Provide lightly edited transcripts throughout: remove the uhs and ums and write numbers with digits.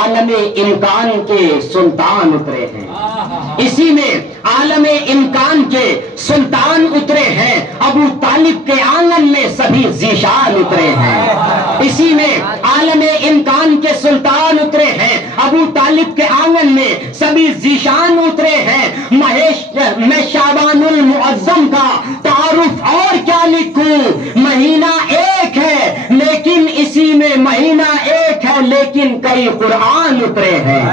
عالم امکان کے سلطان اترے ہیں، اسی میں عالم امکان کے سلطان اترے ہیں، ابو طالب کے آنگن میں سبھی ذیشان اترے ہیں، اسی میں عالم امکان کے سلطان اترے ہیں، ابو طالب کے آنگن میں سبھی ذیشان اترے ہیں۔ میں شعبان المعظم کا تعارف اور کیا لکھوں، مہینہ ایک ہے لیکن اسی میں مہینہ ایک ہے لیکن کئی قرآن اترے ہیں،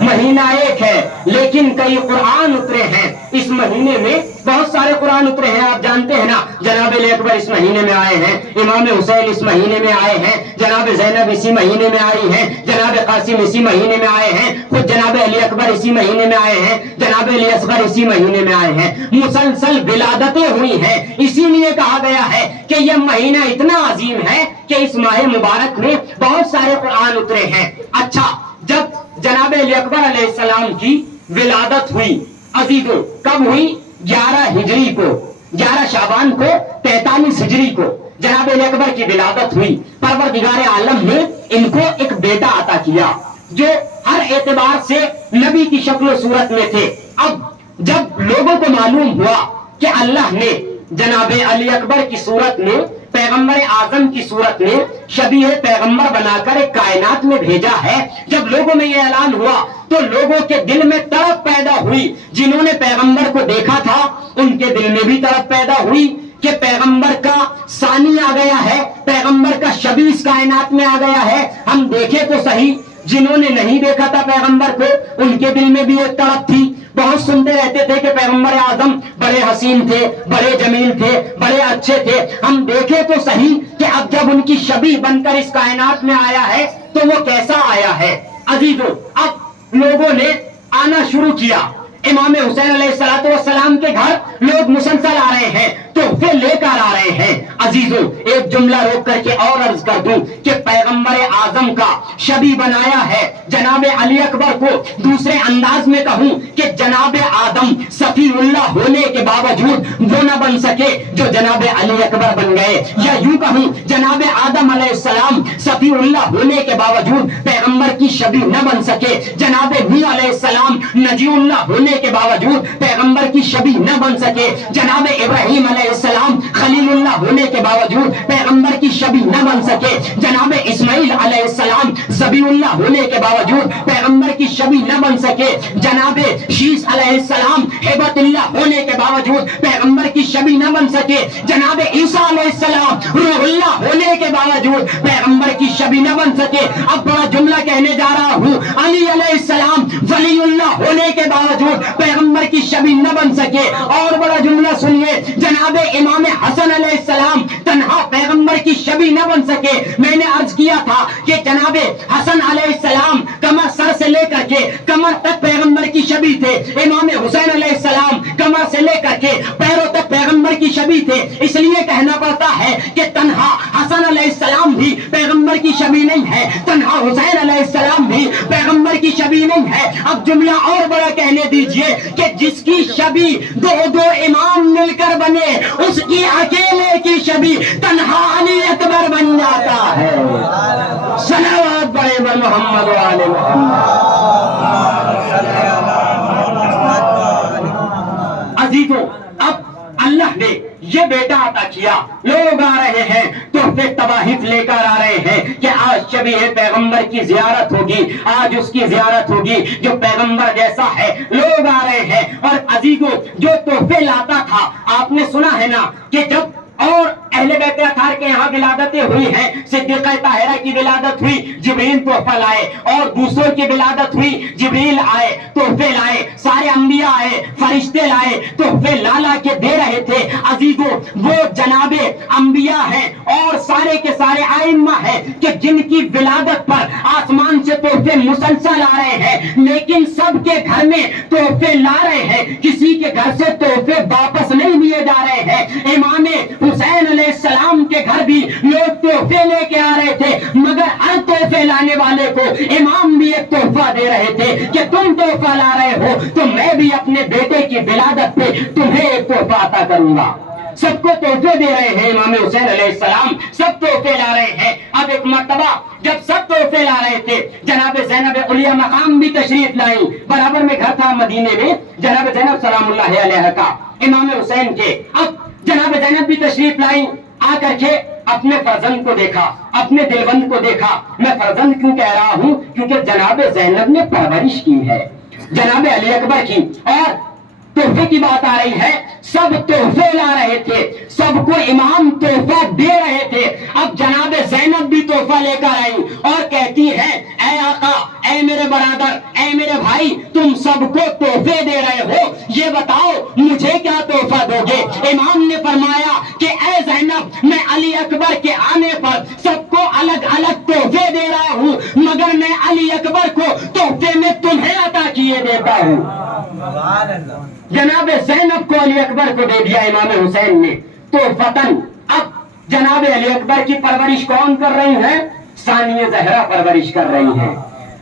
مہینہ ایک ہے لیکن کئی قرآن اترے ہیں۔ اس مہینے میں بہت سارے قرآن اترے ہیں، آپ جانتے ہیں نا، جناب علی اکبر اس مہینے میں آئے ہیں، امام حسین اس مہینے میں آئے ہیں، جناب زینب اسی مہینے میں آئی ہیں، جناب قاسم اسی مہینے میں آئے ہیں، خود جناب علی اکبر اسی مہینے میں آئے ہیں، جناب علی اصغر اسی مہینے میں آئے ہیں، مسلسل ولادتیں ہوئی ہیں۔ اسی لیے کہا گیا ہے کہ یہ مہینہ اتنا عظیم ہے کہ اس ماہ مبارک میں بہت سارے قرآن اترے ہیں۔ اچھا، جب جناب علی اکبر علیہ السلام کی ولادت ہوئی عزیزو، کب ہوئی؟ 11 ہجری کو، 11 شعبان کو 43 ہجری کو جناب علی اکبر کی ولادت ہوئی۔ پروردگار عالم نے ان کو ایک بیٹا عطا کیا جو ہر اعتبار سے نبی کی شکل و صورت میں تھے۔ اب جب لوگوں کو معلوم ہوا کہ اللہ نے جناب علی اکبر کی صورت میں، پیغمبر اعظم کی صورت میں شبیہ پیغمبر بنا کر ایک کائنات میں بھیجا ہے، جب لوگوں میں یہ اعلان ہوا تو لوگوں کے دل میں تڑپ پیدا ہوئی۔ جنہوں نے پیغمبر کو دیکھا تھا ان کے دل میں بھی تڑپ پیدا ہوئی کہ پیغمبر کا ثانی آ گیا ہے، پیغمبر کا شبیہ اس کائنات میں آ گیا ہے، ہم دیکھیں تو صحیح۔ جنہوں نے نہیں دیکھا تھا پیغمبر کو ان کے دل میں بھی ایک تڑپ تھی۔ بہت سنتے رہتے تھے کہ پیغمبر اعظم بڑے حسین تھے، بڑے جمیل تھے، بڑے اچھے تھے، ہم دیکھیں تو صحیح کہ اب جب ان کی شبیہ بن کر اس کائنات میں آیا ہے تو وہ کیسا آیا ہے۔ عزیزو، اب لوگوں نے آنا شروع کیا، امام حسین علیہ السلام کے گھر لوگ مسلسل آ رہے ہیں، تحفے لے کر آ رہے ہیں۔ عزیزو، ایک جملہ روک کر کے اور عرض کر دوں کہ پیغمبر اعظم کا شبیہ بنایا ہے جناب علی اکبر کو۔ دوسرے انداز میں کہوں کہ جناب آدم صفی اللہ ہونے کے باوجود وہ نہ بن سکے جو جناب علی اکبر بن گئے، یا یوں کہوں جناب آدم علیہ السلام صفی اللہ ہونے کے باوجود پیغمبر کی شبیہ نہ بن سکے، جناب نوح علیہ السلام نجی اللہ ہونے کے باوجود پیغمبر کی شبیہ نہ بن سکے، جناب ابراہیم علیہ السلام خلیل اللہ ہونے کے باوجود پیغمبر کی شبیہ نہ بن سکے، جناب اسماعیل علیہ السلام ذبیح اللہ ہونے کے باوجود پیغمبر کی شبیہ نہ بن سکے، جناب شیس علیہ السلام ہیبت اللہ ہونے کے باوجود پیغمبر کی شبیہ نہ بن سکے، جناب عیسیٰ علیہ السلام روح اللہ ہونے کے باوجود پیغمبر کی شبیہ نہ بن سکے۔ اب بڑا جملہ کہنے جا رہا ہوں، علی علیہ السلام ولی اللہ ہونے کے باوجود پیغمبر کی شبیہ نہ بن سکے۔ اور بڑا جملہ سنیے، جناب امام حسن علیہ السلام تنہا پیغمبر کی شبیہ نہ بن سکے۔ میں نے عرض کیا تھا کہ جناب حسن علیہ السلام کمر سر سے لے کر کے کمر تک پیغمبر کی شبیہ تھے، امام حسین علیہ السلام کمر سے لے کر کے پیروں تک پیغمبر کی شبیہ تھے۔ اس لیے کہنا پڑتا ہے کہ تنہا حسن علیہ السلام بھی پیغمبر کی شبیہ نہیں ہے، تنہا حسین علیہ السلام بھی پیغمبر کی شبیہ نہیں ہے۔ اب جملہ اور بڑا کہنے دیجئے کہ جس کی شبیہ دو امام مل کر بنے اس کی اکیلے کی شبیہ تنہا علی اکبر بن جاتا ہے۔ صلوات بڑے بر محمد و آل محمد۔ عزیزوں، اب اللہ نے یہ بیٹا عطا کیا، لوگ آ رہے ہیں تحفے تحائف لے کر آ رہے ہیں کہ آج شبیہ پیغمبر کی زیارت ہوگی، آج اس کی زیارت ہوگی جو پیغمبر جیسا ہے، لوگ آ رہے ہیں۔ اور عزیزوں، جو تحفے لاتا تھا، آپ نے سنا ہے نا کہ جب اور اہل بیت اطہار کے یہاں ولادتیں ہوئی ہیں، صدیقہ طاہرہ کی ولادت ہوئی، جبریل تحفہ لائے، اور دوسروں کی ولادت ہوئی، جبریل آئے تحفے لائے، سارے انبیاء آئے، فرشتے لائے، تحفے لا لا کے دے رہے تھے۔ عزیزوں، وہ جناب انبیاء ہیں اور سارے کے سارے ائمہ ہیں کہ جن کی ولادت پر آسمان سے تحفے مسلسل آ رہے ہیں، لیکن سب کے گھر میں تحفے لا رہے ہیں، کسی کے گھر سے تحفے واپس نہیں لیے جا رہے ہیں۔ امام حسین علیہ السلام کے گھر بھی لوگ تحفے لے کے آ رہے تھے، مگر ہر تحفے لانے والے کو امام بھی ایک تحفہ دے رہے تھے کہ تم تحفہ لا رہے ہو تو میں بھی اپنے بیٹے کی ولادت پہ تمہیں ایک تحفہ عطا کروں گا۔ سب کو تحفے دے رہے ہیں امام حسین علیہ السلام، سب تحفے لا رہے ہیں۔ اب ایک مرتبہ جب سب تحفے لا رہے تھے، جناب زینب علیہ مقام بھی تشریف لائیں، برابر میں گھر تھا مدینے میں جناب زینب سلام اللہ علیہ کا امام حسین کے۔ اب جناب زینب بھی تشریف لائیں، آ کر کے اپنے فرزند کو دیکھا، اپنے دلبند کو دیکھا۔ میں فرزند کیوں کہہ رہا ہوں؟ کیونکہ جناب زینب نے پرورش کی ہے جناب علی اکبر کی، اور تحفے کی بات آ رہی ہے، سب تحفے لا رہے تھے، سب کو امام تحفہ دے رہے تھے۔ اب جناب زینب بھی تحفہ لے کر آئی اور کہتی ہے، اے آقا، اے میرے برادر، اے میرے بھائی، تم سب کو تحفے دے رہے ہو، یہ بتاؤ مجھے کیا تحفہ دو گے؟ امام نے فرمایا کہ اے زینب، میں علی اکبر کے آنے پر سب کو الگ الگ تحفے دے رہا ہوں، مگر میں علی اکبر کو تحفے میں تمہیں عطا کیے دیتا ہوں۔ جناب زینب کو علی اکبر کو دے دیا امام حسین نے تو فتن۔ اب جناب علی اکبر کی پرورش کون کر رہی ہے؟ ثانیہ زہرا پرورش کر رہی ہیں،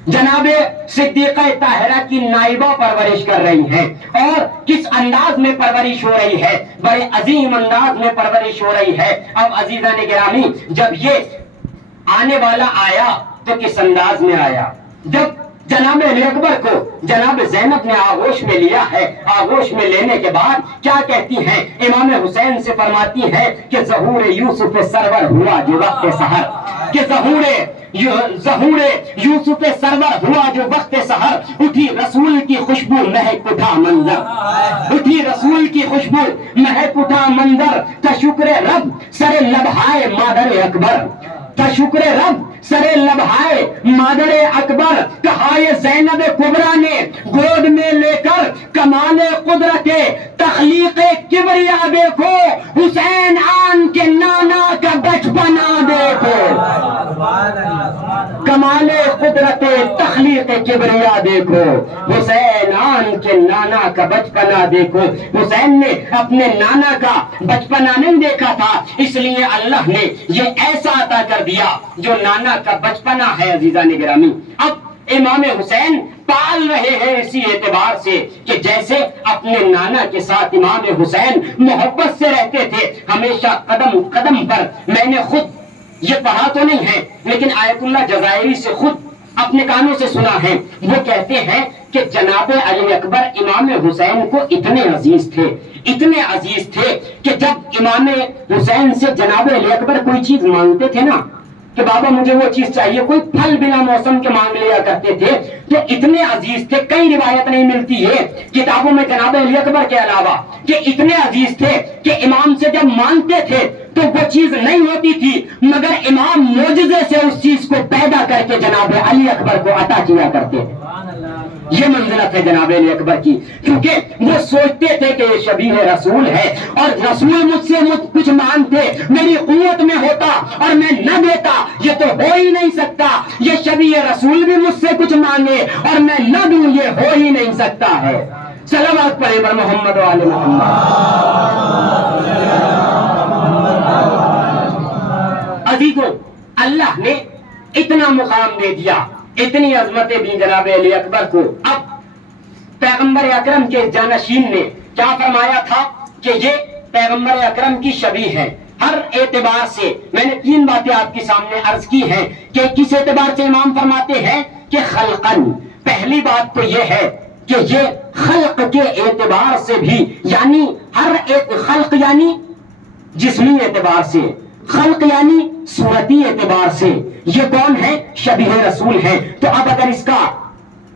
جناب صدیقہ طاہرہ کی نائبہ پرورش کر رہی ہیں۔ اور کس انداز میں پرورش ہو رہی ہے؟ بڑے عظیم انداز میں پرورش ہو رہی ہے۔ اب عزیزان گرامی، جب یہ آنے والا آیا تو کس انداز میں آیا؟ جب جناب علی اکبر کو جناب زینب نے آغوش میں لیا ہے، آغوش میں لینے کے بعد کیا کہتی ہیں؟ امام حسین سے فرماتی ہیں کہ ظہور یوسف سرور ہوا جو وقت سحر، کہ ظہور یوسف سرور ہوا جو وقت سحر، اٹھی رسول کی خوشبو مہک اٹھا منظر، اٹھی رسول کی خوشبو مہک اٹھا منظر، کا شکر رب سر لبہائے مادر اکبر، کا شکر رب سر لبہائے مادر اکبر، کہا یہ زینب کبریٰ نے گود میں لے کر کمال قدرت تخلیق کبریاء دیکھو، حسین آن کے نانا کا بچپنا دیکھو، کمال قدرت تخلیق کبریاء دیکھو، حسین آن کے نانا کا بچپنا دیکھو۔ حسین نے اپنے نانا کا بچپنا نہیں دیکھا تھا، اس لیے اللہ نے یہ ایسا عطا کر دیا جو نانا کا بچپنا ہے۔ عزیزان گرامی، اب امام حسین پال رہے ہیں اسی اعتبار سے کہ جیسے اپنے نانا کے ساتھ امام حسین محبت سے رہتے تھے، ہمیشہ قدم قدم پر۔ میں نے خود یہ پڑھا تو نہیں ہے لیکن آیت اللہ جزائری سے خود اپنے کانوں سے سنا ہے، وہ کہتے ہیں کہ جناب علی اکبر امام حسین کو اتنے عزیز تھے، اتنے عزیز تھے کہ جب امام حسین سے جناب علی اکبر کوئی چیز مانگتے تھے نا کہ بابا مجھے وہ چیز چاہیے، کوئی پھل بنا موسم کے مانگ لیا کرتے تھے، تو اتنے عزیز تھے، کئی روایت نہیں ملتی ہے کتابوں میں جناب علی اکبر کے علاوہ کہ اتنے عزیز تھے کہ امام سے جب مانگتے تھے تو وہ چیز نہیں ہوتی تھی، مگر امام معجزے سے اس چیز کو پیدا کر کے جناب علی اکبر کو عطا کیا کرتے تھے۔ یہ منزلت ہے جناب علی اکبر کی، کیونکہ وہ سوچتے تھے کہ یہ شبیہ رسول ہے اور رسول مجھ سے کچھ مانگتے، میری قوت میں ہوتا اور میں نہ دیتا، یہ تو ہو ہی نہیں سکتا، یہ شبیہ رسول بھی مجھ سے کچھ مانگے اور میں نہ دوں، یہ ہو ہی نہیں سکتا ہے۔ صلوات پڑھیں بر محمد و آل محمد۔ عزیزوں، اللہ نے اتنا مقام دے دیا، اتنی عظمتیں دی جناب علی اکبر کو۔ اب پیغمبر اکرم کے جانشین نے کیا فرمایا تھا کہ یہ پیغمبر اکرم کی شبیہ ہے ہر اعتبار سے۔ میں نے 3 باتیں آپ کے سامنے عرض کی ہیں کہ کس اعتبار سے امام فرماتے ہیں کہ خلقن، پہلی بات تو یہ ہے کہ یہ خلق کے اعتبار سے بھی، یعنی ہر ایک خلق یعنی جسمی اعتبار سے، خلق یعنی صورتی اعتبار سے یہ کون ہے؟ شبیہ رسول ہے۔ تو اب اگر اس کا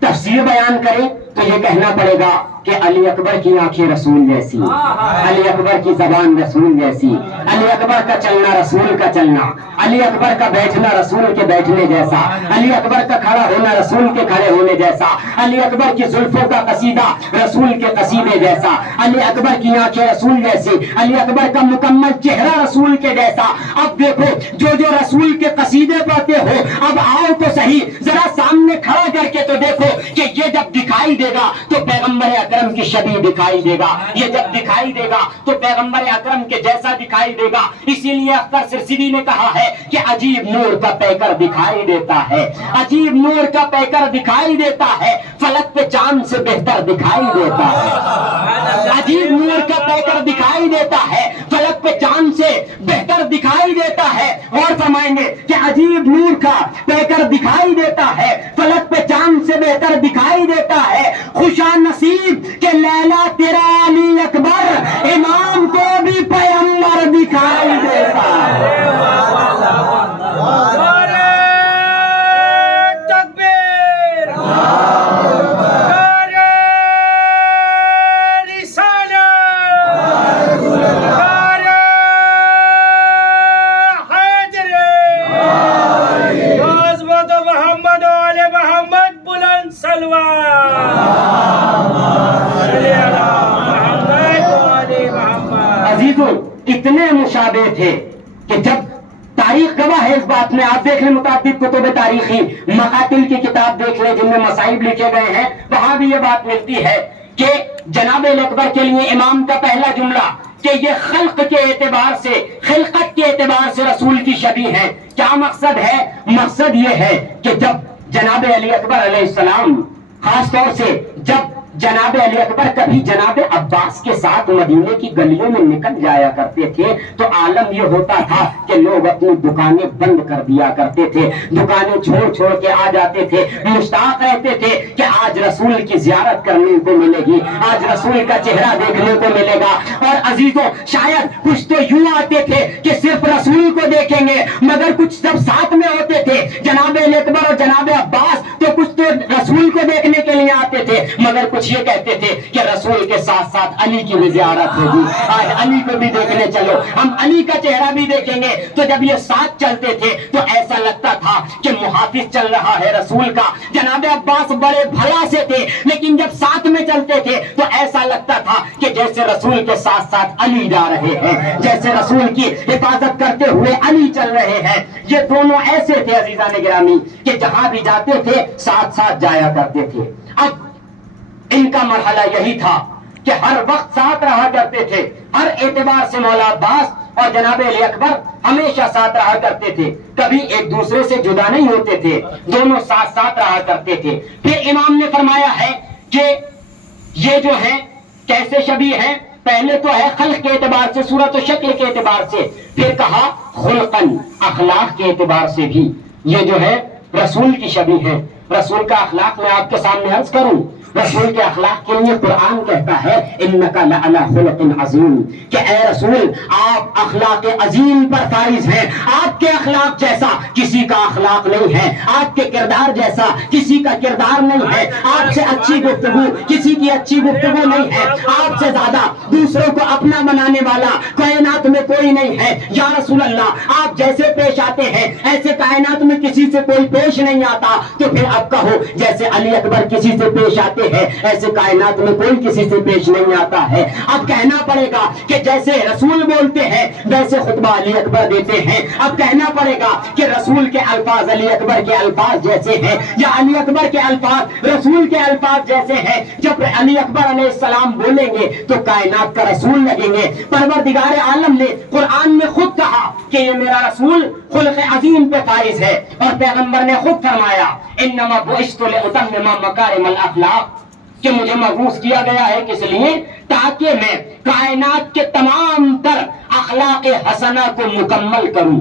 تفسیر بیان کریں تو یہ کہنا پڑے گا کہ علی اکبر کی آنکھیں رسول جیسی، علی اکبر کی زبان رسول جیسی، علی اکبر کا چلنا رسول کا چلنا، علی اکبر کا بیٹھنا رسول کے بیٹھنے جیسا، علی اکبر کا کھڑا ہونا رسول کے کھڑے ہونے جیسا، علی اکبر کی زلفوں کا قصیدہ رسول کے قصیدے جیسا، علی اکبر کی آنکھیں رسول جیسی، علی اکبر کا مکمل چہرہ رسول کے جیسا۔ اب دیکھو جو رسول کے قصیدے پڑھتے ہو، اب آؤ تو صحیح ذرا سامنے کھڑا کر کے تو دیکھو کہ یہ جب دکھائی دے گا تو پیغمبر اکرم کی شبیہ دکھائی دے گا، یہ جب دکھائی دے گا تو پیغمبر اکرم کے جیسا دکھائی دے گا۔ اسی لیے اختر سرسری نے کہا ہے کہ عجیب نور کا پیکر دکھائی دیتا ہے، عجیب نور کا پیکر دکھائی دیتا ہے، فلک پہ چاند سے بہتر دکھائی دیتا ہے، عجیب نور کا پیکر دکھائی دیتا ہے، فلک اور فرمائیں گے کہ عجیب نور کا پیکر دکھائی دیتا ہے، فلک پہ چاند سے بہتر دکھائی دیتا ہے، خوشا نصیب کہ لیلا تیرا علی اکبر امام کو بھی پیغمبر دکھائی دیتا ہے۔ عزیزوں اتنے مشابہ تھے کہ جب تاریخ گواہ ہے اس بات میں، آپ دیکھ لیں متعدد کتب تاریخی، مقاتل کی کتاب دیکھ لیں جن میں مصائب لکھے گئے ہیں، وہاں بھی یہ بات ملتی ہے کہ جناب اکبر کے لیے امام کا پہلا جملہ کہ یہ خلق کے اعتبار سے، خلقت کے اعتبار سے رسول کی شبیہ ہے۔ کیا مقصد ہے؟ مقصد یہ ہے کہ جب جناب علی اکبر علیہ السلام، خاص طور سے جب جناب علی اکبر کبھی جناب عباس کے ساتھ مدینے کی گلیوں میں نکل جایا کرتے تھے تو عالم یہ ہوتا تھا کہ لوگ اپنی دکانیں بند کر دیا کرتے تھے، دکانیں چھوڑ کے آ جاتے تھے، مشتاق رہتے تھے کہ آج رسول کی زیارت کرنے کو ملے گی، آج رسول کا چہرہ دیکھنے کو ملے گا۔ اور عزیزوں شاید کچھ تو یوں آتے تھے کہ صرف رسول کو دیکھیں گے، مگر کچھ جب ساتھ میں ہوتے تھے جناب علی اکبر اور جناب عباس تو کچھ تو رسول کو دیکھنے کے لیے آتے تھے، مگر کچھ یہ کہتے تھے کہ رسول کے ساتھ ساتھ علی کی بھی زیارت ہوگی، آج علی کو بھی دیکھنے چلو، ہم علی کا چہرہ بھی دیکھیں گے۔ تو جب یہ ساتھ چلتے تھے تو ایسا لگتا تھا کہ محافظ چل رہا ہے رسول کا۔ جناب عباس بڑے بھلا سے تھے لیکن جب ساتھ میں چلتے تھے تو ایسا لگتا تھا کہ جیسے رسول کے ساتھ ساتھ علی جا رہے ہیں، جیسے رسول کی حفاظت کرتے ہوئے علی چل رہے ہیں۔ یہ دونوں ایسے تھے عزیزان گرامی کہ جہاں بھی جاتے تھے ساتھ ساتھ جایا کرتے تھے۔ اب ان کا مرحلہ یہی تھا کہ ہر وقت ساتھ رہا کرتے تھے، ہر اعتبار سے مولا عباس اور جناب علی اکبر ہمیشہ ساتھ رہا کرتے تھے، کبھی ایک دوسرے سے جدا نہیں ہوتے تھے، دونوں ساتھ ساتھ رہا کرتے تھے۔ پھر امام نے فرمایا ہے کہ یہ جو ہے کیسے شبیہ ہے؟ پہلے تو ہے خلق کے اعتبار سے، صورت و شکل کے اعتبار سے، پھر کہا خلقن، اخلاق کے اعتبار سے بھی یہ جو ہے رسول کی شبیہ ہے۔ رسول کا اخلاق میں آپ کے سامنے عرض کروں، رسول کے اخلاق کے لیے قرآن کہتا ہے انک لعلی خلق عظیم، کہ اے رسول آپ اخلاق عظیم پر فائز ہیں، آپ کے اخلاق جیسا کسی کا اخلاق نہیں ہے، آپ کے کردار جیسا کسی کا کردار نہیں ہے، آپ سے اچھی گفتگو کسی کی اچھی گفتگو نہیں ہے، آپ سے زیادہ دوسروں کو اپنا بنانے والا کائنات میں کوئی نہیں ہے۔ یا رسول اللہ آپ جیسے پیش آتے ہیں ایسے کائنات میں کسی سے کوئی پیش نہیں آتا، تو پھر اب کہو جیسے علی اکبر کسی سے پیش آتے ہیں ایسے کائنات میں کوئی کسی سے پیش نہیں آتا ہے۔ اب کہنا پڑے گا کہ جیسے رسول بولتے ہیں ویسے خطبہ علی اکبر دیتے ہیں، اب کہنا پڑے گا کہ رسول کے الفاظ علی اکبر کے الفاظ جیسے ہیں یا علی اکبر کے الفاظ رسول کے الفاظ جیسے ہیں۔ جب علی اکبر علیہ السلام بولیں گے تو کائنات کا رسول لگیں گے۔ پروردگار عالم نے قرآن میں خود کہا کہ یہ میرا رسول خلق عظیم پہ فائز ہے، اور پیغمبر نے خود فرمایا انما بعثت لاتمم مکارم الاخلاق، کہ مجھے مبعوث کیا گیا ہے کس لیے؟ تاکہ میں کائنات کے تمام تر اخلاق حسنہ کو مکمل کروں۔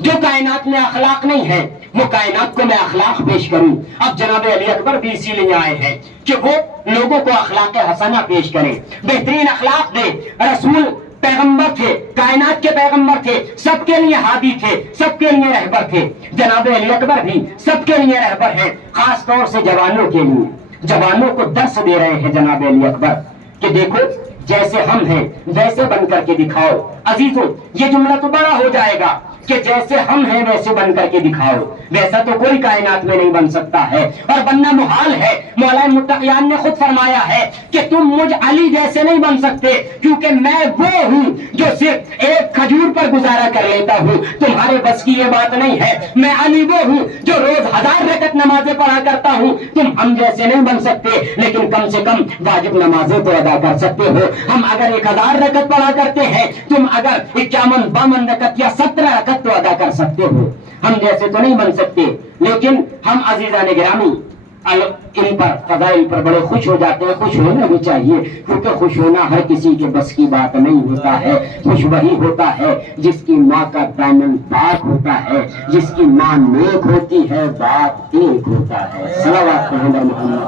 جو کائنات میں اخلاق نہیں ہے وہ کائنات کو میں اخلاق پیش کروں۔ اب جناب علی اکبر بھی اسی لیے آئے ہیں کہ وہ لوگوں کو اخلاق حسنہ پیش کریں، بہترین اخلاق دیں۔ رسول پیغمبر تھے، کائنات کے پیغمبر تھے، سب کے لیے ہادی تھے، سب کے لیے رہبر تھے۔ جناب علی اکبر بھی سب کے لیے رہبر ہیں، خاص طور سے جوانوں کے لیے۔ جوانوں کو درس دے رہے ہیں جناب علی اکبر کہ دیکھو جیسے ہم ہیں ویسے بن کر کے دکھاؤ۔ عزیزوں یہ جملہ تو بڑا ہو جائے گا کہ جیسے ہم ہیں ویسے بن کر کے دکھاؤ، ویسا تو کوئی کائنات میں نہیں بن سکتا ہے اور بننا محال ہے۔ مولا متقیان نے خود فرمایا ہے کہ تم مجھ علی جیسے نہیں بن سکتے، کیونکہ میں وہ ہوں جو صرف ایک کھجور پر گزارا کر لیتا ہوں، تمہارے بس کی یہ بات نہیں ہے۔ میں علی وہ ہوں جو روز 1000 رکعت نمازیں پڑھا کرتا ہوں، تم ہم جیسے نہیں بن سکتے، لیکن کم سے کم واجب نمازیں تو ادا کر سکتے ہو۔ ہم اگر 1000 رکعت پڑھا کرتے ہیں، تم اگر 51-52 رکعت یا 17 رکعت تو ادا کر سکتے ہو۔ ہم جیسے تو نہیں بن سکتے، لیکن ہم عزیزان گرامی ان پر فضائل پر بڑے خوش ہو جاتے ہیں. خوش ہونا بھی چاہیے, کیونکہ خوش ہونا ہر کسی کے بس کی بات نہیں ہوتا ہے. خوش وہی ہوتا ہے جس کی ماں کا دامن پاک ہوتا ہے, جس کی ماں نیک ہوتی ہے, باپ ایک ہوتا ہے. صلوات پڑھیں محمد.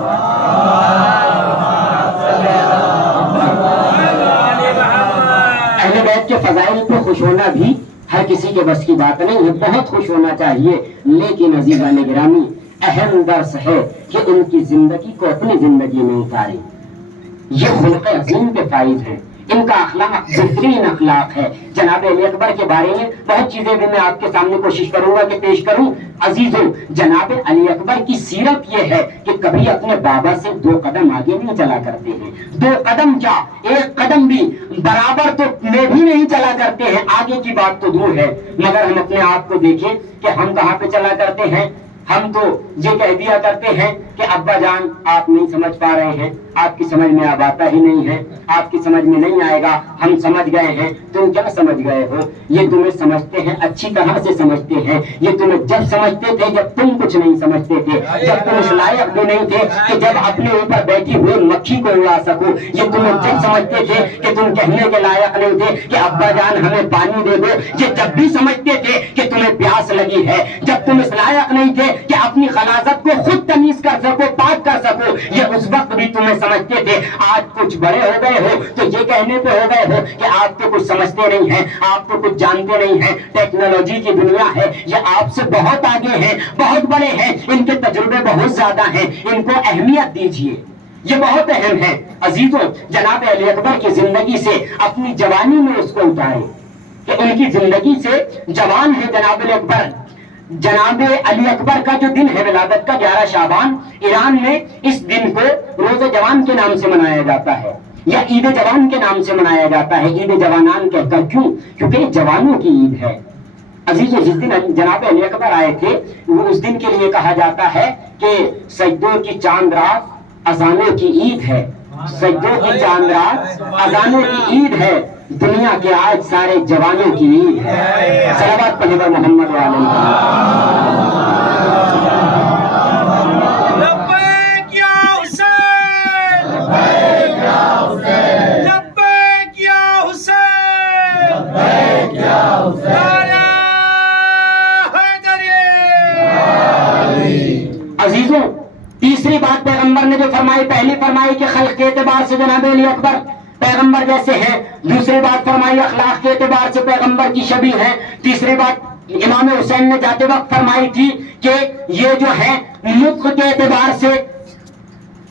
اہل بیت کے فضائل پہ خوش ہونا بھی ہر کسی کے بس کی بات نہیں ہے, بہت خوش ہونا چاہیے. لیکن عزیزان گرامی, اہم درس ہے کہ ان کی زندگی کو اپنی زندگی میں اتاریں. یہ خلق عظیم پہ فائز ہیں, ان کا اخلاق بہترین اخلاق ہے. جناب علی اکبر کے بارے میں بہت چیزیں بھی میں آپ کے سامنے کوشش کروں گا کہ پیش کروں. عزیزوں, جناب علی اکبر کی سیرت یہ ہے کہ کبھی اپنے بابا سے 2 قدم آگے نہیں چلا کرتے ہیں. 2 قدم کیا, 1 قدم بھی برابر تو میں بھی نہیں چلا کرتے ہیں, آگے کی بات تو دور ہے. مگر ہم اپنے آپ کو دیکھیں کہ ہم کہاں پہ چلا کرتے ہیں. ہم تو یہ کہہ دیا کرتے ہیں کہ ابا جان آپ نہیں سمجھ پا رہے ہیں, آپ کی سمجھ میں اب آتا ہی نہیں ہے, آپ کی سمجھ میں نہیں آئے گا, ہم سمجھ گئے ہیں. تم کیا سمجھ گئے ہو؟ یہ تمہیں سمجھتے ہیں, اچھی طرح سے سمجھتے ہیں. یہ تمہیں جب سمجھتے تھے جب تم کچھ نہیں سمجھتے تھے, جب تم اس لائق بھی نہیں تھے کہ جب اپنے اوپر بیٹھی ہوئی مکھی کو اڑا سکو. یہ تمہیں جب سمجھتے تھے کہ تم کہنے کے لائق نہیں تھے کہ ابا جان ہمیں پانی دے دو. یہ جب بھی سمجھتے تھے کہ تمہیں پیاس لگی ہے, جب تم اس لائق نہیں تھے کہ اپنی خلاصت کو خود تمیز کر سکو, پاک کر سکو, یہ اس وقت بھی تمہیں سمجھتے تھے. آج کچھ بڑے ہو گئے ہو تو یہ کہنے پہ ہو گئے ہو کہ آپ تو کچھ سمجھتے نہیں ہیں, آپ تو کچھ جانتے نہیں ہیں. ٹیکنالوجی کی دنیا ہے, یہ آپ سے بہت آگے ہیں, بہت بڑے ہیں, ان کے تجربے بہت زیادہ ہیں. ان کو اہمیت دیجیے, یہ بہت اہم ہے. عزیزوں, جناب علی اکبر کی زندگی سے اپنی جوانی میں اس کو اتاریں کہ ان کی زندگی سے جوان ہے جناب علی اکبر. جناب علی اکبر کا جو دن ہے ولادت کا 11 شعبان, ایران میں اس دن کو روز جوان کے نام سے منایا جاتا ہے یا عید جوان کے نام سے منایا جاتا ہے. عید جوانان کہہ کر, کیوں؟ کیونکہ یہ جوانوں کی عید ہے. عزیزوں, جس دن جناب علی اکبر آئے تھے وہ اس دن کے لیے کہا جاتا ہے کہ سجدوں کی چاند رات اذانوں کی عید ہے. سجدوں کی چاند رات اذانوں کی عید ہے, دنیا کے آج سارے جوانوں کی عید ہے. صلوات پڑھیں بر محمد وعلی لبیک یا حسین, لبیک یا حسین, لبیک یا حسین, لبیک یا حسین, عزیزوں, تیسری بات پیغمبر نے جو فرمائی, پہلی فرمائی کہ خلق کے اعتبار سے جناب علی اکبر پیغمبر جیسے ہیں. دوسری بات فرمائی اخلاق کے اعتبار سے پیغمبر کی شبیہ ہے. تیسری بات امام حسین نے جاتے وقت فرمائی تھی کہ یہ جو ہے نطق کے اعتبار سے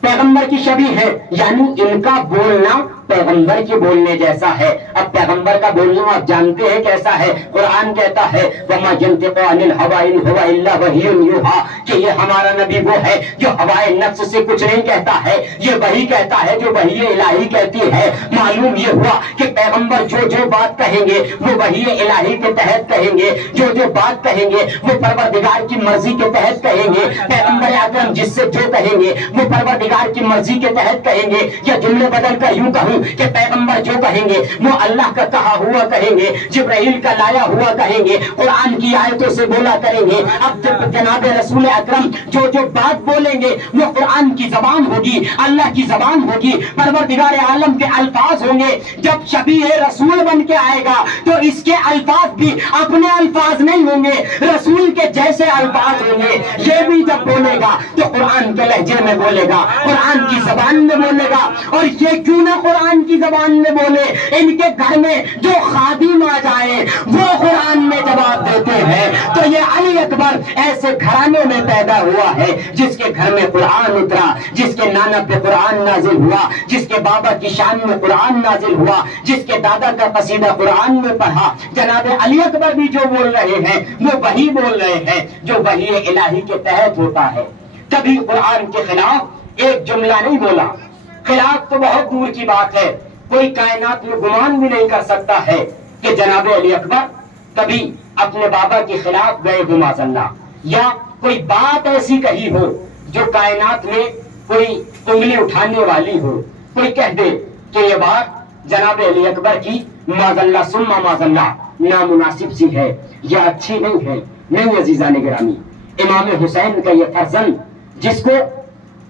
پیغمبر کی شبیہ ہے, یعنی ان کا بولنا پیغمبر کے بولنے جیسا ہے. اب پیغمبر کا بولنا آپ جانتے ہیں کیسا ہے. قرآن کہتا ہے وَمَا يَنْطِقُ عَنِ الْهَوَىٰ إِنْ هُوَ إِلَّا وَحْيٌ يُوحَىٰ, کہ یہ ہمارا نبی وہ ہے جو ہوائے نفس سے کچھ نہیں کہتا ہے, یہ وہی کہتا ہے جو وحی الہی کہتی ہے. معلوم یہ ہوا کہ پیغمبر جو بات کہیں گے وہ وحی الہی کے تحت کہیں گے, جو بات کہیں گے وہ پروردگار کی مرضی کے تحت کہیں گے. پیغمبر اکرم جس سے جو کہیں گے وہ پروردگار کی مرضی کے تحت کہیں گے. یا جملے بدل کر یوں کہوں کہ پیغمبر جو کہیں گے وہ اللہ کا کہا ہوا کہیں گے, جبرائیل کا لایا ہوا کہیں گے, قرآن کی آیتوں سے بولا کریں گے. اب جناب رسول اکرم جو بات بولیں گے وہ قرآن کی زبان ہوگی, اللہ کی زبان ہوگی, پروردگار عالم کے الفاظ ہوں گے. جب شبیہ رسول بن کے آئے گا تو اس کے الفاظ بھی اپنے الفاظ نہیں ہوں گے, رسول کے جیسے الفاظ ہوں گے. یہ بھی جب بولے گا تو قرآن کے لہجے میں بولے گا, قرآن کی زبان میں بولے گا. اور یہ کیوں نہ قرآن کی زبان میں بولے, ان کے گھر میں جو خادم آ جائے وہ قرآن میں جواب دیتے ہیں. تو یہ علی اکبر ایسے گھرانے میں پیدا ہوا ہے جس کے گھر میں قرآن اترا, جس کے نانا پہ قرآن نازل ہوا, جس کے بابا کی شان میں قرآن نازل ہوا, جس کے دادا کا قصیدہ قرآن میں پڑھا. جناب علی اکبر بھی جو بول رہے ہیں وہ وہی بول رہے ہیں جو وحی الہی کے تحت ہوتا ہے. کبھی قرآن کے خلاف ایک جملہ نہیں بولا. خلاف تو بہت دور کی بات ہے, کوئی کائنات میں گمان بھی نہیں کر سکتا ہے کہ جناب علی اکبر کبھی اپنے بابا کے خلاف گئے ہو معاذ اللہ, یا کوئی بات ایسی کہی ہو جو کائنات میں کوئی انگلی اٹھانے والی ہو. کوئی کہہ دے کہ یہ بات جناب علی اکبر کی معاذ اللہ ثم معاذ اللہ نامناسب سی ہے یا اچھی نہیں ہے. نہیں عزیزان گرامی, امام حسین کا یہ فرزند جس کو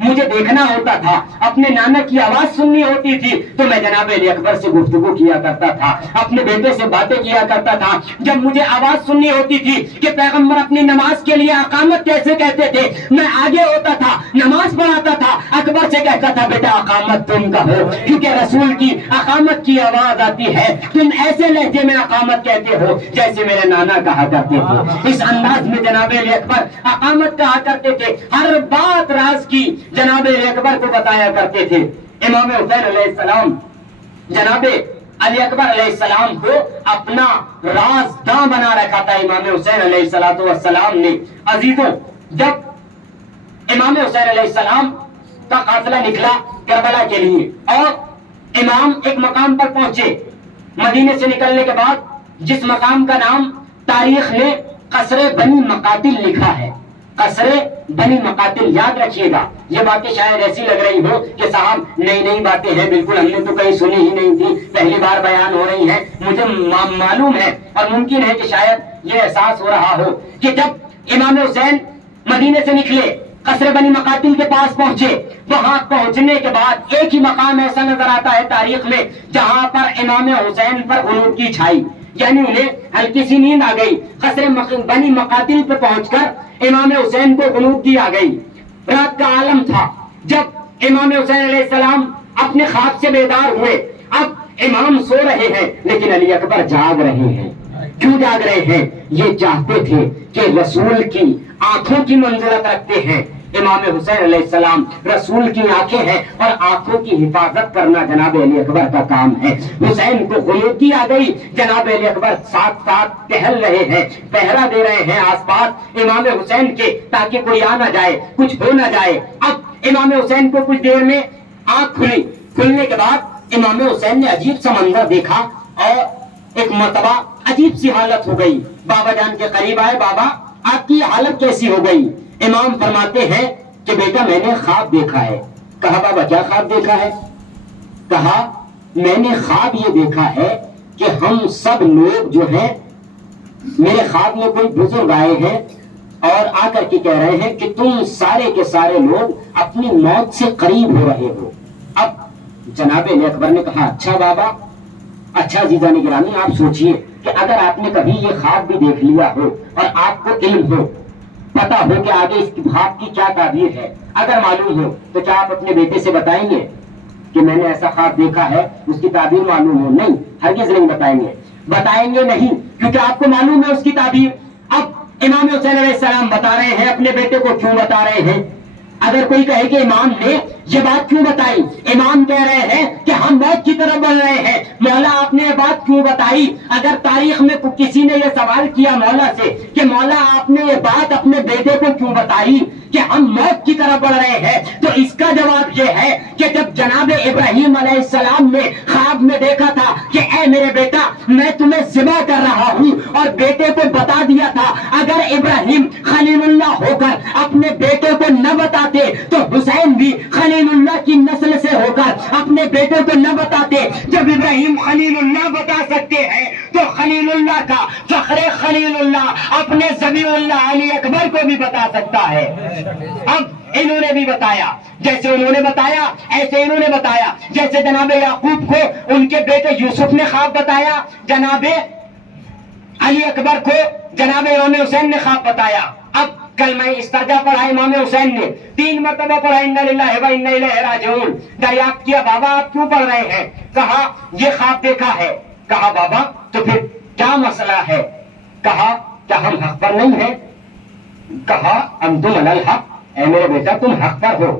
مجھے دیکھنا ہوتا تھا، اپنے نانا کی آواز سننی ہوتی تھی تو میں جناب علی اکبر سے گفتگو کیا کرتا تھا، اپنے بیٹے سے باتیں کیا کرتا تھا۔ جب مجھے آواز سننی ہوتی تھی کہ پیغمبر اپنی نماز کے لیے اقامت کیسے کہتے تھے، میں آگے ہوتا تھا، نماز پڑھاتا تھا، اکبر سے کہتا تھا بیٹا اقامت تم کہو، کیونکہ رسول کی اقامت کی آواز آتی ہے، تم ایسے لہجے میں اقامت کہتے ہو جیسے میرے نانا کہا کرتے تھے۔ اس انداز میں جناب علی اکبر اقامت کہا کرتے تھے، ہر بات راز کی جناب علی اکبر کو بتایا کرتے تھے۔ امام حسین علیہ السلام جناب علی اکبر علیہ السلام کو اپنا رازداں بنا رکھا تھا امام حسین علیہ السلام نے۔ عزیزوں، جب امام حسین علیہ السلام کا قافلہ نکلا کربلا کے لیے اور امام ایک مقام پر پہنچے، مدینے سے نکلنے کے بعد جس مقام کا نام تاریخ نے قصر بنی مقاتل لکھا ہے، قصر بنی مقاتل، یاد رکھیے گا یہ باتیں شاید ایسی لگ رہی ہو کہ صاحب نئی نئی باتیں ہیں، بالکل ہم نے تو کہیں سنی ہی نہیں تھی، پہلی بار بیان ہو رہی ہیں۔ مجھے معلوم ہے اور ممکن ہے کہ شاید یہ احساس ہو رہا ہو کہ جب امام حسین مدینے سے نکلے، قصر بنی مقاتل کے پاس پہنچے، وہاں پہنچنے کے بعد ایک ہی مقام ایسا نظر آتا ہے تاریخ میں جہاں پر امام حسین پر غنود کی چھائی، یعنی انہیں ہلکی سی نیند آ گئی۔ قصر بنی مقاتل پہ پہنچ کر امام حسین کو غنود کی آ گئی، رات کا عالم تھا۔ جب امام حسین علیہ السلام اپنے خواب سے بیدار ہوئے، اب امام سو رہے ہیں لیکن علی اکبر جاگ رہے ہیں۔ کیوں جاگ رہے ہیں؟ یہ چاہتے تھے کہ رسول کی آنکھوں کی منزلت رکھتے ہیں امام حسین علیہ السلام، رسول کی آنکھیں ہیں اور آنکھوں کی حفاظت کرنا جناب علی اکبر کا کام ہے۔ حسین کو غنودی آ گئی، جناب علی اکبر ساتھ ساتھ ٹہل رہے ہیں، پہرا دے رہے ہیں آس پاس امام حسین کے، تاکہ کوئی آ نہ جائے، کچھ ہو نہ جائے۔ اب امام حسین کو کچھ دیر میں آنکھ کھلی، کھلنے کے بعد امام حسین نے عجیب سا منظر دیکھا اور ایک مرتبہ عجیب سی حالت ہو گئی۔ بابا جان کے قریب آئے، بابا آپ کی حالت کیسی ہو گئی؟ امام فرماتے ہیں کہ بیٹا میں نے خواب دیکھا ہے۔ کہا بابا کیا خواب دیکھا ہے؟ کہا میں نے خواب یہ دیکھا ہے کہ ہم سب لوگ جو ہیں، میرے خواب میں کوئی بزرگ آئے ہیں اور آ کر کے کہہ رہے ہیں کہ تم سارے کے سارے لوگ اپنی موت سے قریب ہو رہے ہو۔ اب جناب علی اکبر نے کہا اچھا بابا، اچھا عزیزان گرامی، آپ سوچئے کہ اگر آپ نے کبھی یہ خواب بھی دیکھ لیا ہو اور آپ کو علم ہو، پتا ہو کہ آگے اس خواب کی کیا تعبیر ہے، اگر معلوم ہو تو کیا آپ اپنے بیٹے سے بتائیں گے کہ میں نے ایسا خواب دیکھا ہے، اس کی تعبیر معلوم ہو؟ نہیں، ہرگز نہیں بتائیں گے نہیں، کیونکہ آپ کو معلوم ہے اس کی تعبیر۔ اب امام حسین علیہ السلام بتا رہے ہیں اپنے بیٹے کو، کیوں بتا رہے ہیں؟ اگر کوئی کہے کہ امام نے یہ بات کیوں بتائی، امام کہہ رہے ہیں کہ ہم موت کی طرف بڑھ رہے ہیں، مولا آپ نے یہ بات کیوں بتائی؟ اگر تاریخ میں کسی نے یہ سوال کیا مولا سے کہ مولا آپ نے یہ بات اپنے بیٹے کو کیوں بتائی کہ ہم موت کی طرف بڑھ رہے ہیں، تو اس کا جواب یہ ہے کہ جب جناب ابراہیم علیہ السلام نے خواب میں دیکھا تھا کہ اے میرے بیٹا میں تمہیں ذبح کر رہا ہوں، اور بیٹے کو بتا دیا تھا اگر ابراہیم خلیل اللہ ہو کر اپنے بیٹے کو نہ بتاتے تو حسین بھی خلیل اللہ کی نسل سے ہو کر اپنے بیٹے کو نہ بتاتے۔ جب ابراہیم خلیل اللہ بتا سکتے ہیں تو خلیل اللہ کا فخر خلیل اللہ اپنے ذبیح اللہ علی اکبر کو بھی بتا سکتا ہے۔ اب انہوں نے بھی بتایا، جیسے انہوں نے بتایا ایسے انہوں نے بتایا، جیسے جناب یعقوب کو ان کے بیٹے یوسف نے خواب بتایا، جناب علی اکبر کو جناب امام حسین نے خواب بتایا۔ اب کلمہ استرجاع پڑھا امام حسین نے، 3 مرتبہ پڑھا انا للہ و انا الیہ راجعون۔ دریافت کیا بابا آپ کیوں پڑھ رہے ہیں؟ کہا یہ خواب دیکھا ہے۔ کہا بابا تو پھر کیا مسئلہ ہے؟ کہا کیا ہم حق پر نہیں ہیں؟ کہا انتم علی الحق، اے میرے بیٹا تم حق پر ہو۔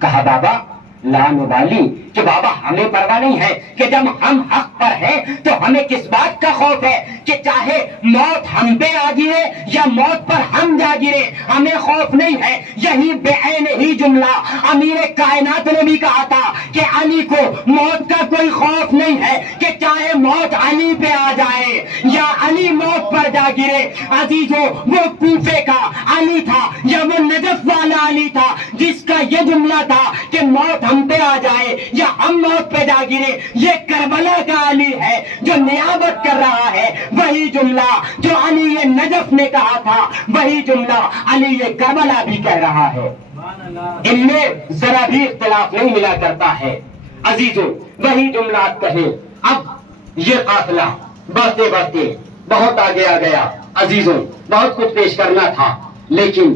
کہا بابا لا نبالی، کہ بابا ہمیں پرواہ نہیں ہے کہ جب ہم حق پر ہیں تو ہمیں کس بات کا خوف ہے کہ چاہے موت ہم پہ آ گرے یا موت پر ہم جا گرے، ہمیں خوف نہیں ہے۔ یہی بے عین ہی جملہ امیر کائنات نے بھی کہا تھا کہ علی کو موت کا کوئی خوف نہیں ہے، کہ چاہے موت علی پہ آ جائے یا علی موت پر جا گرے۔ عزیزو وہ کوفے کا علی تھا یا وہ نجف والا علی تھا جس کا یہ جملہ تھا کہ موت ہم پہ آ جائے یا ہم موت پہ جا گرے، یہ کربلا کا علی ہے جو نیابت کر رہا ہے۔ وہی جملہ جو علی نجف نے کہا تھا وہی جملہ علی کربلا بھی کہہ رہا ہے۔ ان میں ذرا بھی اختلاف نہیں ملا کرتا ہے۔ عزیزوں وہی جملات کہیں، اب یہ قافلہ بڑھتے بڑھتے بہت آگے آ گیا۔ عزیزوں بہت کچھ پیش کرنا تھا لیکن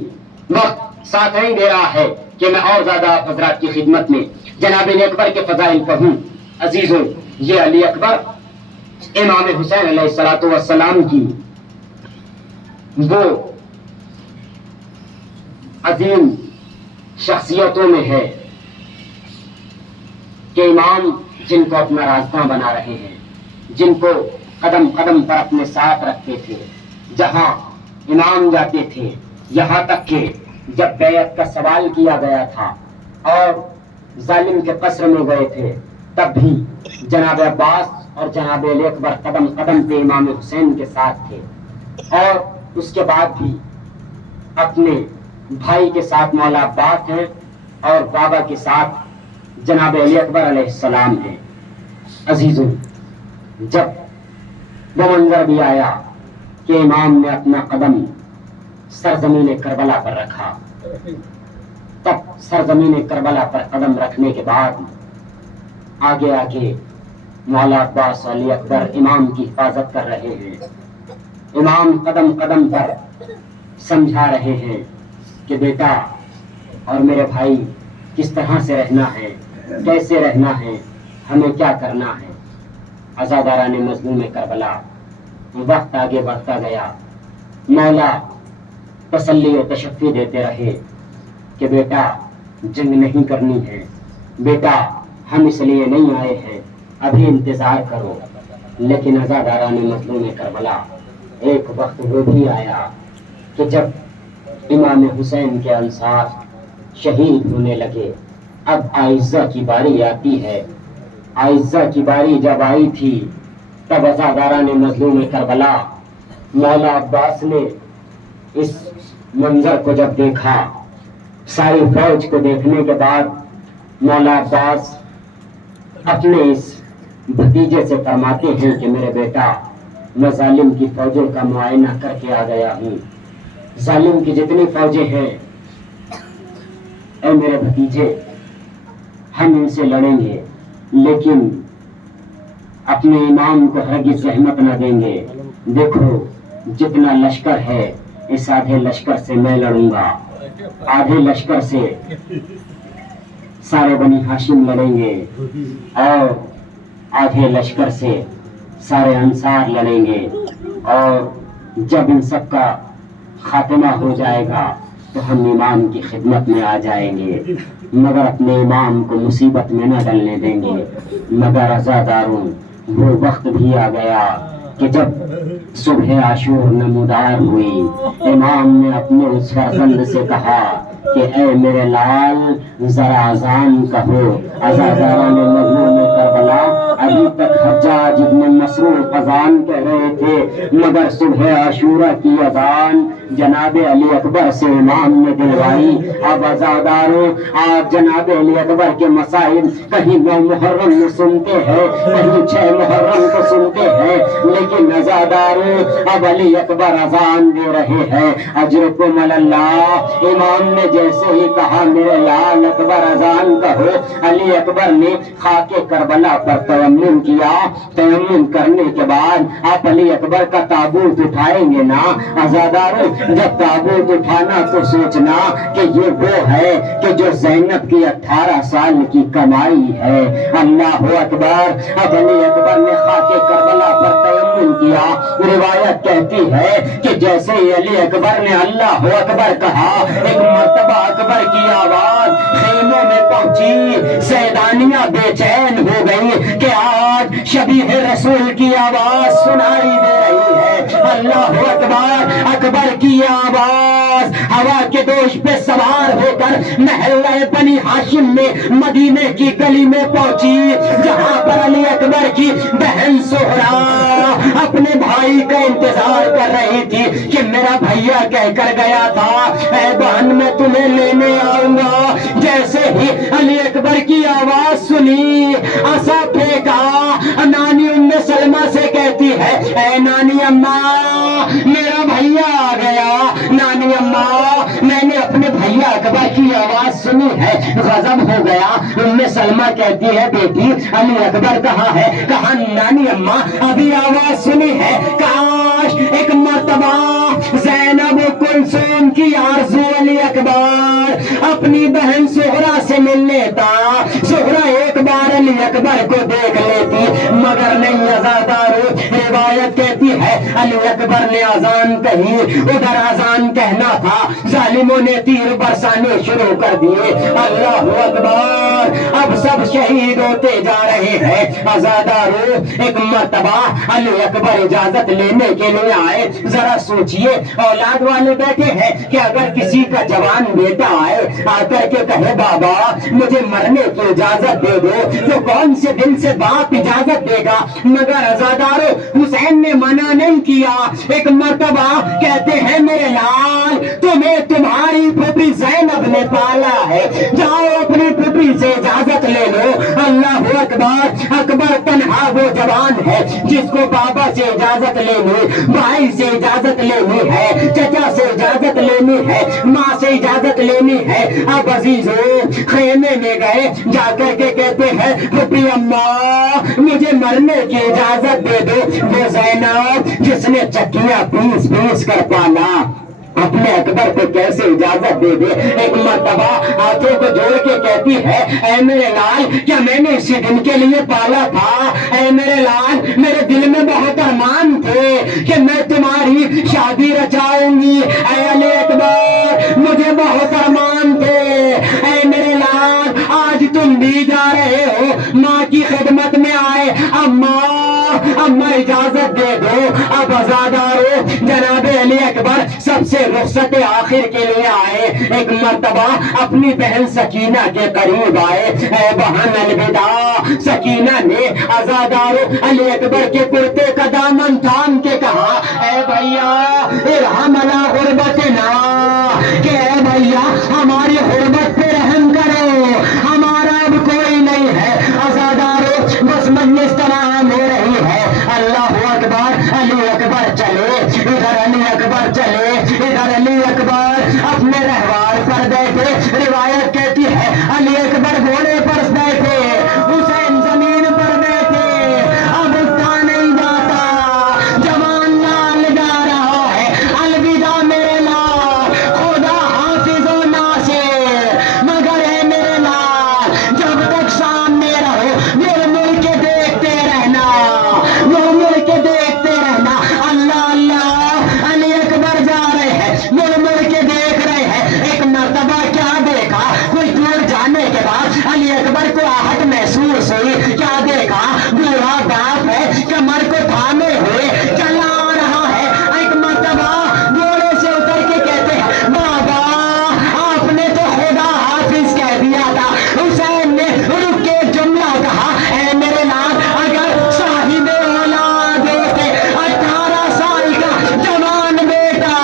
وقت ساتھ نہیں دے رہا ہے کہ میں اور زیادہ آپ حضرات کی خدمت میں جناب علی اکبر کے فضائل کہوں۔ عزیزوں یہ علی اکبر امام حسین علیہ الصلوۃ والسلام کی وہ عظیم شخصیتوں میں ہے کہ امام جن کو اپنا رازداں بنا رہے ہیں، جن کو قدم قدم پر اپنے ساتھ رکھتے تھے، جہاں امام جاتے تھے، یہاں تک کہ جب بیعت کا سوال کیا گیا تھا اور ظالم کے قصر میں گئے تھے تب بھی جناب عباس اور جناب علی اکبر قدم قدم پہ امام حسین کے ساتھ تھے، اور اس کے بعد بھی اپنے بھائی کے ساتھ مولا عباس ہیں اور بابا کے ساتھ جناب علی اکبر علیہ السلام ہیں۔ عزیزوں جب وہ منظر بھی آیا کہ امام نے اپنا قدم سرزمین کربلا پر رکھا، تب سرزمین کربلا پر قدم رکھنے کے بعد آگے آگے مولا عباس علی اکبر امام کی حفاظت کر رہے ہیں۔ امام قدم قدم پر سمجھا رہے ہیں کہ بیٹا اور میرے بھائی کس طرح سے رہنا ہے، کیسے رہنا ہے، ہمیں کیا کرنا ہے۔ عزاداران مظلوم کربلا وقت آگے بڑھتا گیا، مولا تسلی و تشفی دیتے رہے کہ بیٹا جنگ نہیں کرنی ہے، بیٹا ہم اس لیے نہیں آئے ہیں، ابھی انتظار کرو۔ لیکن عزاداران مظلوم کربلا ایک وقت وہ بھی آیا کہ جب امام حسین کے انصار شہید ہونے لگے، اب عائزہ کی باری آتی ہے۔ عائزہ کی باری جب آئی تھی تب عزاداران مظلوم کربلا مولا عباس نے اس منظر کو جب دیکھا، ساری فوج کو دیکھنے کے بعد مولا عباس اپنے اس بھتیجے سے فرماتے ہیں کہ میرے بیٹا میں ظالم کی فوجوں کا معائنہ کر کے آ گیا ہوں، ظالم کی جتنی فوجیں ہیں اے میرے بھتیجے ہم ان سے لڑیں گے لیکن اپنے امام کو ہرگز زحمت نہ دیں گے۔ دیکھو جتنا لشکر ہے اس آدھے لشکر سے میں لڑوں گا، آدھے لشکر سے سارے بنی ہاشم لڑیں گے اور آدھے لشکر سے سارے انصار لڑیں گے، اور جب ان سب کا خاتمہ ہو جائے گا تو ہم امام کی خدمت میں آ جائیں گے، مگر اپنے امام کو مصیبت میں نہ ڈلنے دیں گے۔ مگر عزاداروں وہ وقت بھی آ گیا کہ جب صبح عاشور نمودار ہوئی، امام نے اپنے اس فرزند سے کہا کہ اے میرے لال ذرا اذان کہو۔ عزاداران مظلوم کربلا ابھی تک حجاج ابن مسروق اذان کہہ رہے تھے، مگر صبح عاشورہ کی اذان جناب علی اکبر سے امام نے دلوائی۔ اب عزاداروں آپ جناب علی اکبر کے مسائل کہیں 9 محرم میں سنتے ہیں، کہیں 6 محرم کو سنتے ہیں، لیکن عزاداروں اب علی اکبر اذان دے رہے ہیں۔ اجرکم اللہ، امام نے جیسے ہی کہا میرے لال اکبر اذان کہو، علی اکبر نے خاک کربلا پر تیمم کیا۔ تیمم کرنے کے بعد آپ علی اکبر کا تابوت اٹھائیں گے نا عزاداروں، جب تابوت اٹھانا تو سوچنا کہ یہ وہ ہے کہ جو زینب کی 18 سال کی کمائی ہے۔ اللہ اکبر، اب علی اکبر نے خاک کربلا پر تیمم کیا۔ روایت کہتی ہے کہ جیسے ہی علی اکبر نے اللہ اکبر کہا، ایک مرتبہ اکبر کی آواز خیموں میں پہنچی، سیدانیاں بے چین ہو گئی کہ آج شبیہ رسول کی آواز سنائی دے رہی ہے۔ اللہ اکبر، اکبر کی آواز ہوا کے دوش پہ سوار ہو کر محلہ بنی ہاشم میں مدینے کی گلی میں پہنچی، جہاں پر علی اکبر کی بہن سہرا اپنے بھائی کا انتظار کر رہی تھی کہ میرا بھیا کہہ کر گیا تھا اے بہن میں تمہیں لینے آؤں گا۔ جیسے ہی علی اکبر کی آواز سنی، عصا پھینکا، نانی ام سلمہ سے کہتی ہے اے نانی اماں میرا بھیا آ گیا۔ نانی اماں میں نے اپنے بھیا اکبر کی آواز سنی ہے غضب ہو گیا. سلمہ کہتی ہے بیٹی علی اکبر کہاں ہے؟ کہا نانی اماں ابھی آواز سنی ہے. کاش ایک مرتبہ زینب کلثوم کی آرزو علی اکبر اپنی بہن زہرا سے مل لیتا. زہرا ایک بار علی اکبر کو دیکھ لیتی مگر نہیں. عزادارو روایت کہتی ہے علی اکبر نے اذان کہی, ادھر اذان کہنا تھا, ظالموں نے تیر برسانے شروع کر دیے. اللہ اکبر, اب سب شہید ہوتے جا رہے ہیں. عزادارو ایک مرتبہ علی اکبر اجازت لینے کے لیے آئے. ذرا سوچئے اولاد والے بیٹھے ہیں کہ اگر کسی کا جوان بیٹا آئے آ کر کے کہے بابا مجھے مرنے کی اجازت دے دو تو کون سے دل سے باپ اجازت دے گا؟ مگر عزادارو حسین نے منع نہیں کیا. ایک مرتبہ کہتے ہیں میرے لال تمہیں تمہاری پھوپھی زینب نے پالا ہے, جاؤ اپنی پھوپھی سے اجازت لے لو. اللہ اکبر, اکبر تنہا وہ جوان ہے جس کو بابا سے اجازت لینی, بھائی سے اجازت لینی ہے, چچا سے اجازت لینی ہے, ماں سے اجازت لینی ہے. اب عزیزوں خیمے میں گئے, جا کر کے کہتے ہیں پھوپھی اماں مجھے مرنے کی اجازت دے دو. وہ زینب جس نے چکیاں پیس پیس کر پالا اپنے اکبر کو کیسے اجازت دے دے؟ ایک مرتبہ ہاتھوں کو جوڑ کے کہتی ہے اے میرے لال کیا میں نے اسی دن کے لیے پالا تھا؟ اے میرے لال میرے دل میں بہت ارمان تھے کہ میں تمہاری شادی رچاؤں گی. اے علی اکبر مجھے بہت ارمان تھے. اے میرے لال آج تم بھی جا رہے ہو ماں کی خدمت میں آئے, اماں اجازت دے دو. اب عزادارو جناب علی اکبر سب سے رخصت آخر کے لیے آئے. ایک مرتبہ اپنی بہن سکینہ کے قریب آئے. اے بہن الوداع. سکینہ نے عزادارو علی اکبر کے کرتے کا دامن تھام کے کہا اے بھیا ارحمنا غربتنا, کہ اے بھیا ہماری غربت پہ رحم کرو, ہمارا اب کوئی نہیں ہے. عزادارو بس مجلس تمام ہو رہی ہے. اللہ اکبر, علی اکبر چلے, ادھر علی اکبر چلے, ادھر علی اکبر اپنے رہوار پر بیٹھے. روایت کہتی ہے علی اکبر گھوڑے پر بیٹھے, حسین زمین پر بیٹھے. اب اٹھا نہیں جاتا, جوان لال جا رہا ہے الوداع میرے لال, خدا حافظ و ناصر. مگر اے میرے لال جب تک سامنے رہو مل مل کے دیکھتے رہنا, مل مل کے دیکھتے رہنا. اللہ اللہ علی اکبر جا رہے ہیں, مڑ مڑ کے دیکھ رہے ہیں. ایک مرتبہ کیا دیکھا, کچھ دور جانے کے بعد علی اکبر کو آہٹ محسوس ہوئی. کیا دیکھا, بوڑھا باپ ہے کمر کو تھامے ہوئے چلا آ رہا ہے. ایک مرتبہ گھوڑے سے اتر کے کہتے ہیں بابا آپ نے تو خدا حافظ کہہ دیا تھا. حسین نے رک کے جملہ کہا اے میرے لال اگر صاحب اولاد ہوتے 18 سال کا جوان بیٹا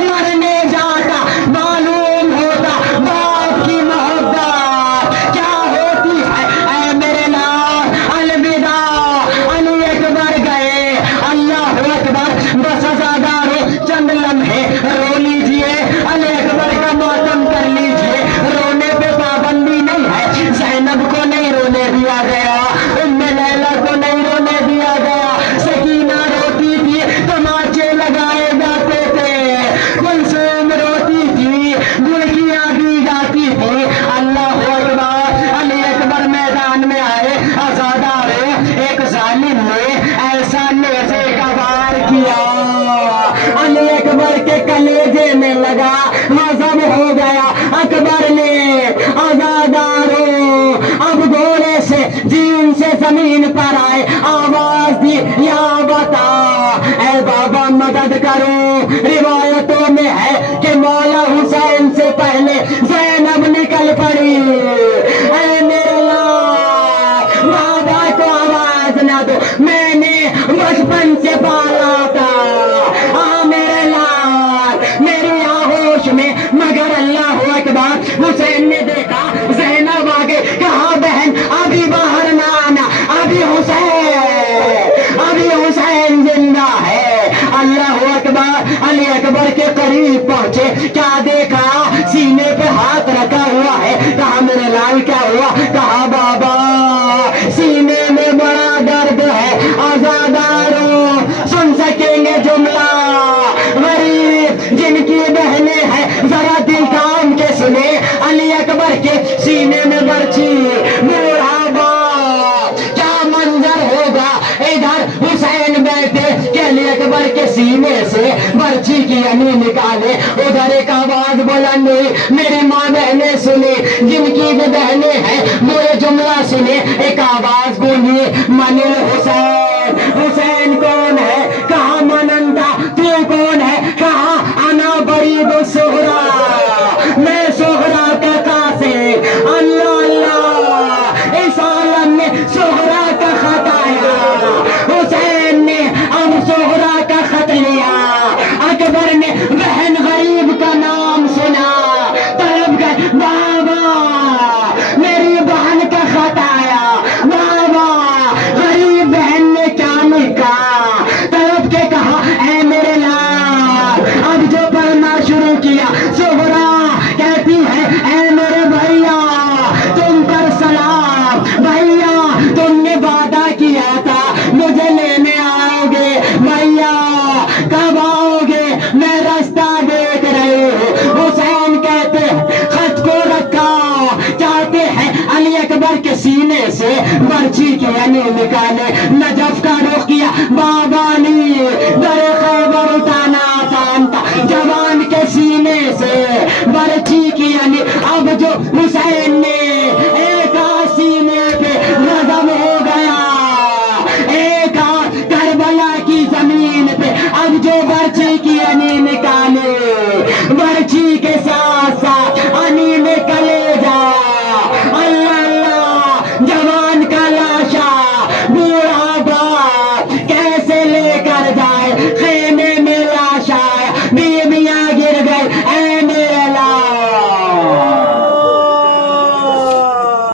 مرنے جاتا, معلوم ہوتا باپ کی محبت کیا ہوتی ہے. اے میرے لال الوداع, علی اکبر گئے. اللہ اکبر. بس عزادارو چند لمحے رو لیجئے, علی اکبر کا ماتم کر لیجئے. رونے پہ پابندی نہیں ہے. زینب کو نہیں رونے دیا گیا, ام لیلا کو نہیں رونے دیا گیا. سکینہ روتی تھی تماچے لگائے جاتے تھے, کلثوم روتی تھی گڑکیاں دی جاتی تھی. اللہ اکبر. علی اکبر میدان میں آئے. عزادارو ایک ظالم نے ایسا نیزے کا وار کیا, علی اکبر کے کلیجے میں لگا, غضب ہو گیا اکبر نے. عزادارو اب گھوڑے سے جین سے زمین پر آئے, آواز دی یا بتا اے بابا مدد کرو. روایتوں میں ہے کہ مولا حسین سے پہلے زینب نکل پڑی. اے میرے لال بابا کو آواز نہ دو, میں نے بچپن سے پالا تھا. میرے لال میری آغوش میں. مگر اللہ اکبر حسین نے دیکھا زینب آگے, کہا بہن ابھی باہر نہ آنا, ابھی حسین زندہ ہے. اللہ اکبر. علی اکبر کے قریب پہنچے, کیا دیکھا, سینے پہ ہاتھ خیبر کے سینے سے برچی کی یعنی نکالے. ادھر ایک آواز بلند ہوئی, میری ماں بہنیں سنی, جن کی بھی بہنیں ہیں وہ یہ جملہ سنے. ایک آواز گونجی, من الحسین, حسین کون ہے, کہاں منندا, تو کون ہے, کہاں انا برید الصغریٰ, میں صغریٰ کا قاسم. اللہ اللہ, اس عالم میں صغریٰ کا خط آیا, حسین نے اب صغریٰ کا خط لیا. اکبر نے بہن غریب کا نام سنا, طلب گئے, بابا میری بہن کا خط آیا, بابا غریب بہن نے کیا لکھا. طلب کے کہا, اے میرے لال, اب جو پڑھنا شروع کیا. صغریٰ کہتی ہے, اے میرے بھیا تم پر سلام, بھیا تم نے وعدہ کیا تھا مجھے لینے آؤ گے, بھیا کب آؤ گے, میں راستہ دیکھ رہی ہوں. حسین کہتے خط کو رکھا, چاہتے ہیں علی اکبر کے سینے سے برچی کی یعنی نکالے. نجف کا رخ کیا, بابا علی در خیبر اٹھانا آسان تھا, جوان کے سینے سے برچی کی یعنی. اب جو حسین نے ایک سینے پہ نظم ہو گیا, ایک کربلا کی زمین پہ اب جو برچی